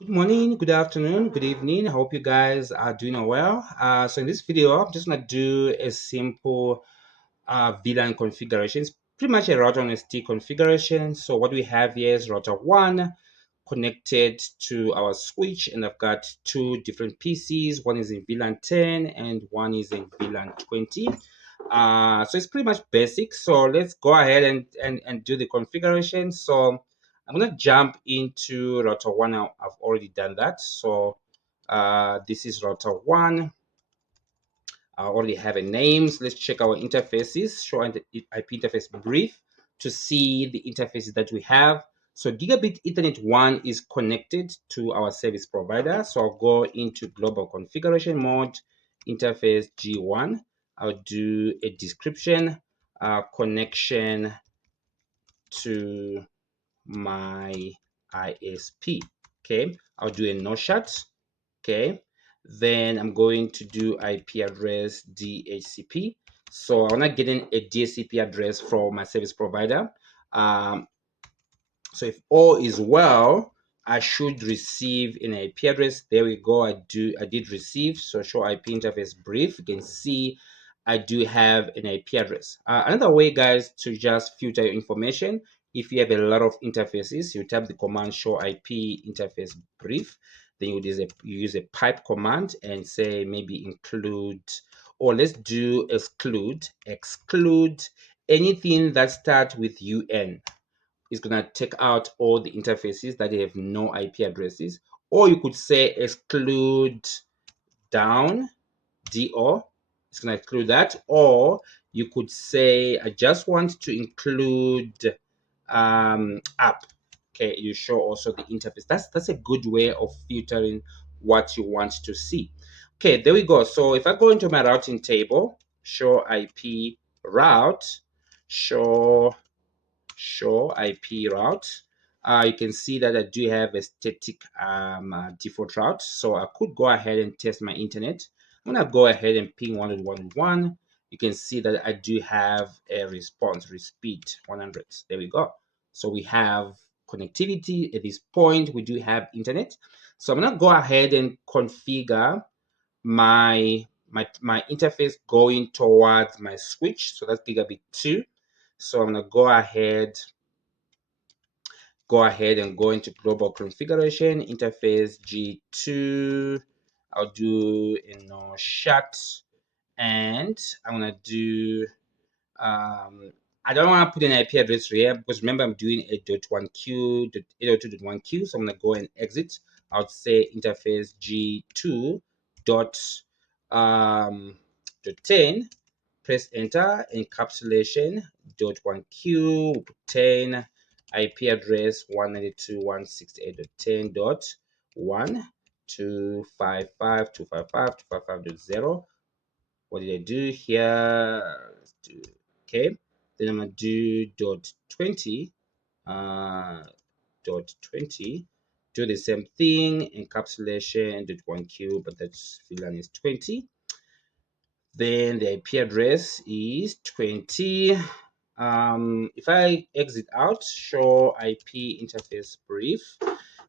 Good morning, good afternoon, good evening. I hope you guys are doing well. So in this video, I'm just gonna do a simple VLAN configuration. It's pretty much a router on a stick configuration. So what we have here is router one connected to our switch, and I've got two different PCs. One is in VLAN 10 and one is in VLAN 20. So it's pretty much basic. So let's go ahead and do the configuration. So I'm gonna jump into router one now. I've already done that. So this is router one. I already have a name. So let's check our interfaces. Show IP interface brief to see the interfaces that we have. So Gigabit Ethernet 1 is connected to our service provider. So I'll go into global configuration mode, interface G1. I'll do a description, connection to my ISP. Okay, I'll do a no shut. Okay, then I'm going to do IP address DHCP. So I'm not getting a DHCP address from my service provider. Um, so if all is well, I should receive an IP address. There we go. I did receive. So show IP interface brief. You can see I do have an IP address. Another way, guys, to just filter your information. If you have a lot of interfaces, you type the command show IP interface brief. Then you use a pipe command and say maybe include, or let's do exclude anything that starts with UN. It's going to take out all the interfaces that have no IP addresses. Or you could say exclude down, DO. It's going to exclude that. Or you could say, I just want to include app. Okay, you show also the interface. That's a good way of filtering what you want to see. Okay, there we go. So if I go into my routing table, show IP route, show IP route. You can see that I do have a static default route. So I could go ahead and test my internet. I'm gonna go ahead and ping 101.1. You can see that I do have a response, repeat 100. There we go. So we have connectivity at this point. We do have internet. So I'm gonna go ahead and configure my interface going towards my switch. So that's gigabit 2. So I'm gonna go ahead and go into global configuration, interface G2. I'll do no shut, and I'm gonna do I don't want to put an IP address here because remember I'm doing a .1q, 802.1q, so I'm gonna go and exit. I'll say interface G2 dot dot 10, press enter, encapsulation .1q 10, IP address 192.168.10.1 What did I do here? Let's do okay. Then I'm gonna do .20 .20. Do the same thing, encapsulation .1q, but that's VLAN is 20. Then the IP address is 20. If I exit out, show IP interface brief,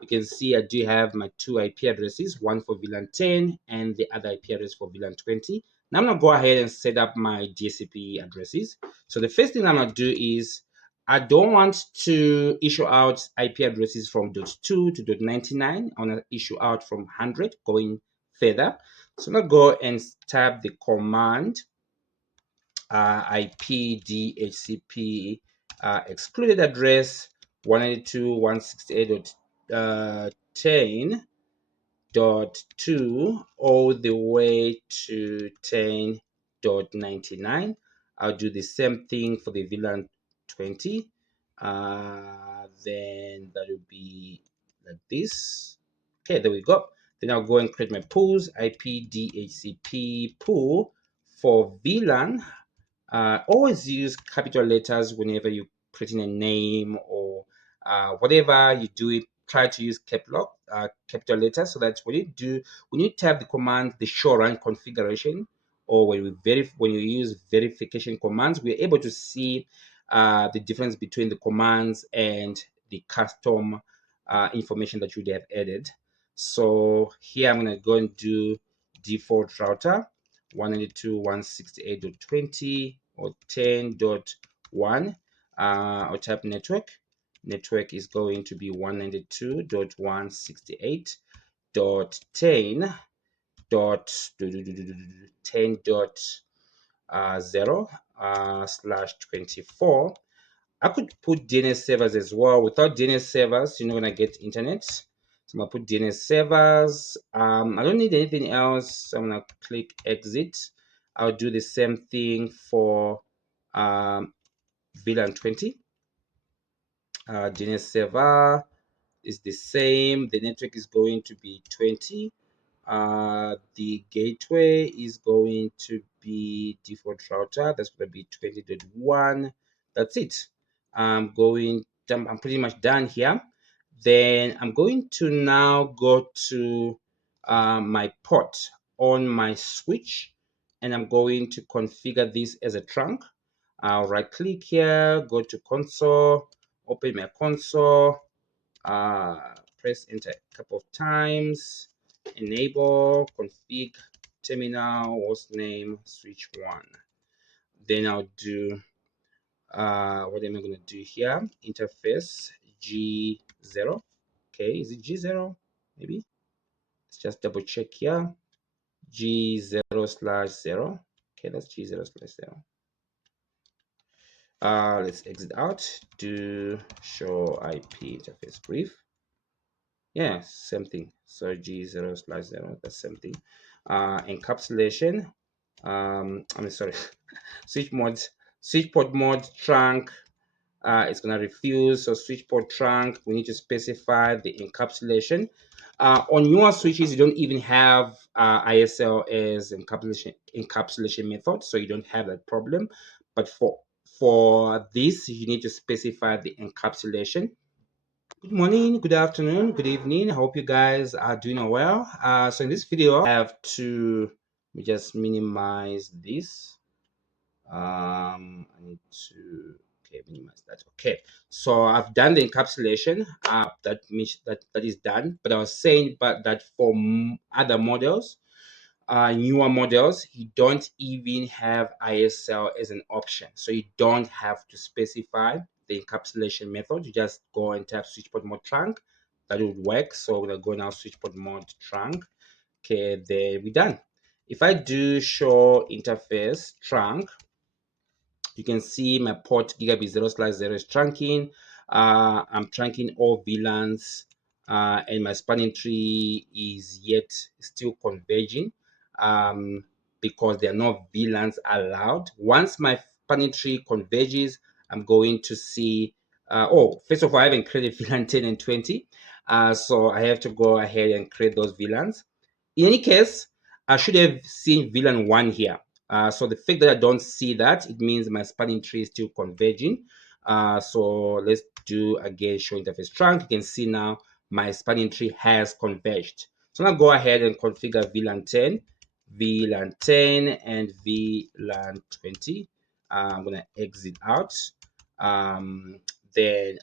you can see I do have my two IP addresses, one for VLAN 10 and the other IP address for VLAN 20. Now I'm gonna go ahead and set up my DHCP addresses. So the first thing I'm gonna do is I don't want to issue out IP addresses from .2 to .99. I wanna issue out from 100 going further. So I'm gonna go and type the command IP DHCP excluded address 192.168.10.2 all the way to 10.99. I'll do the same thing for the VLAN 20. Then that will be like this. Okay, there we go. Then I'll go and create my pools, IP DHCP pool for VLAN. Always use capital letters whenever you're creating a name or whatever you do it. Try to use capital letters so that when you type the command, the show run configuration, or when you use verification commands, we're able to see the difference between the commands and the custom information that you would have added. So here I'm going to go and do default router 192.168.20 or 10.1. I'll type network. Network is going to be 192.168.10 dot 10.0 /24. I could put DNS servers as well. Without DNS servers, you're not gonna get internet. So I'm gonna put DNS servers. I don't need anything else. So I'm gonna click exit. I'll do the same thing for VLAN 20. DNS server is the same. The network is going to be 20. The gateway is going to be default router. That's going to be 20.1. That's it. I'm pretty much done here. Then I'm going to now go to my port on my switch, and I'm going to configure this as a trunk. I'll right click here, go to console, open my console, press enter a couple of times, enable config terminal hostname switch 1. Then I'll do what am I going to do here? Interface G0. Okay, is it G0? Maybe. Let's just double check here. G0/0. Okay, that's G0/0. Let's exit out. Do show IP interface brief. Yeah, same thing. So G0/0, that's same thing. Encapsulation. Sorry, switch port mode trunk. It's gonna refuse. So switch port trunk. We need to specify the encapsulation. On your switches, you don't even have ISL as encapsulation method, so you don't have that problem. But for this, you need to specify the encapsulation. Good morning, good afternoon, good evening. I hope you guys are doing well. So in this video, I have to just minimize this. I need to minimize that. Okay, so I've done the encapsulation. That means that is done. But I was saying, but that for other models, newer models, you don't even have ISL as an option. So you don't have to specify the encapsulation method. You just go and type switch port mode trunk. That would work. So we're gonna go now switch port mode trunk. Okay, there we're done. If I do show interface trunk, you can see my port gigabit 0/0 is trunking. I'm trunking all VLANs, and my spanning tree is yet still converging because there are no VLANs allowed. Once my spanning tree converges, I'm going to see. First of all, I haven't created VLAN 10 and 20, so I have to go ahead and create those VLANs. In any case, I should have seen VLAN 1 here. So the fact that I don't see that, it means my spanning tree is still converging. So let's do again show interface trunk. You can see now my spanning tree has converged. So now go ahead and configure VLAN 10, VLAN 10, and VLAN 20. I'm gonna exit out. Then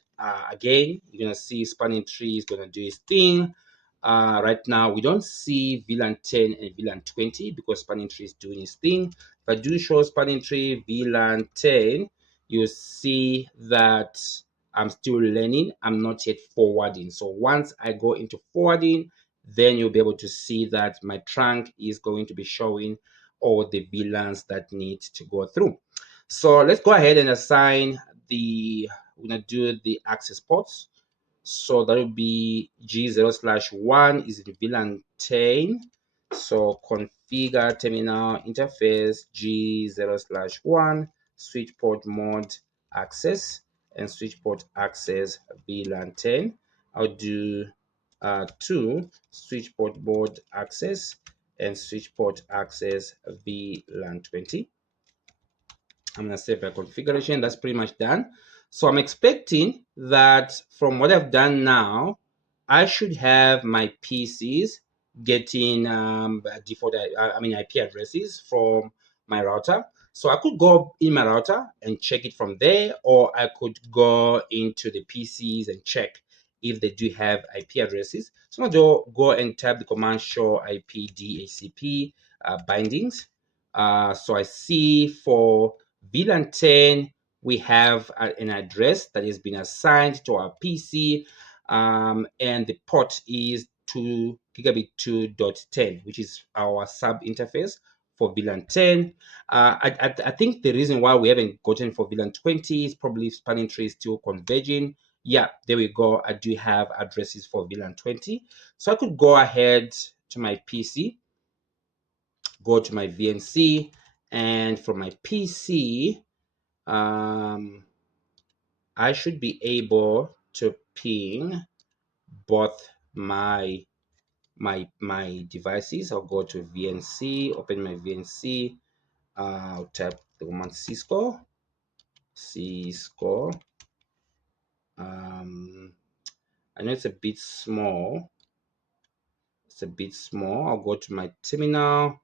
again, you're gonna see spanning tree is gonna do its thing. Right now, we don't see VLAN 10 and VLAN 20 because spanning tree is doing its thing. If I do show spanning tree VLAN 10, you see that I'm still learning. I'm not yet forwarding. So once I go into forwarding, then you'll be able to see that my trunk is going to be showing all the VLANs that need to go through. So let's go ahead and assign we're gonna do the access ports. So that will be G0/1 is the VLAN 10. So configure terminal interface G0/1 switch port mode access and switch port access VLAN 10. I'll do 2 switch port mode access and switch port access VLAN 20. I'm going to save my configuration. That's pretty much done. So I'm expecting that from what I've done now, I should have my PCs getting default IP addresses from my router. So I could go in my router and check it from there, or I could go into the PCs and check. if they do have IP addresses. So I'm going to go and type the command show IP DHCP bindings. So I see for VLAN 10, we have an address that has been assigned to our PC, and the port is 2 gigabit 2.10, which is our sub interface for VLAN 10. I think the reason why we haven't gotten for VLAN 20 is probably spanning tree is still converging. Yeah, there we go. I do have addresses for VLAN 20. So I could go ahead to my PC, go to my VNC, and from my PC, I should be able to ping both my devices. I'll go to VNC, open my VNC, I'll type the command Cisco. I know it's a bit small. I'll go to my terminal,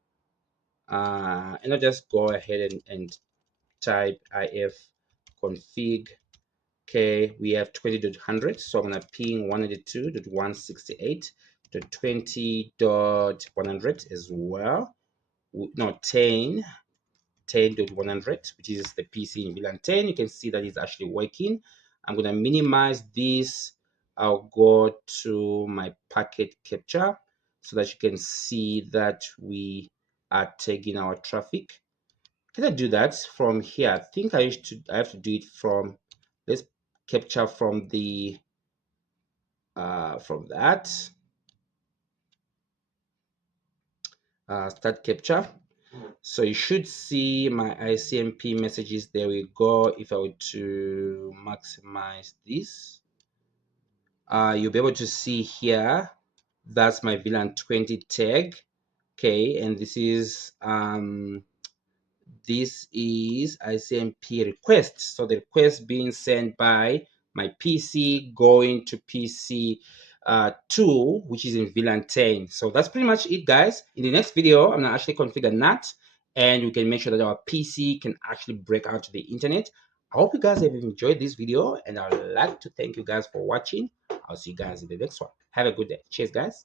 and I'll just go ahead and type if config. Okay, we have 20.100, so I'm gonna ping 192.168.20.100 as well. No, 10.100, which is the PC in VLAN 10. You can see that it's actually working. I'm gonna minimize this. I'll go to my packet capture so that you can see that we are tagging our traffic. Can I do that from here? I think I have to do it from, let's capture from the from that start capture. So you should see my ICMP messages. There we go. If I were to maximize this, you'll be able to see here, that's my VLAN 20 tag. Okay, and this is ICMP request. So the request being sent by my PC going to PC 2, which is in VLAN 10. So that's pretty much it, guys. In the next video, I'm gonna actually configure NAT, and we can make sure that our PC can actually break out to the internet. I hope you guys have enjoyed this video, and I'd like to thank you guys for watching. I'll see you guys in the next one. Have a good day. Cheers, guys.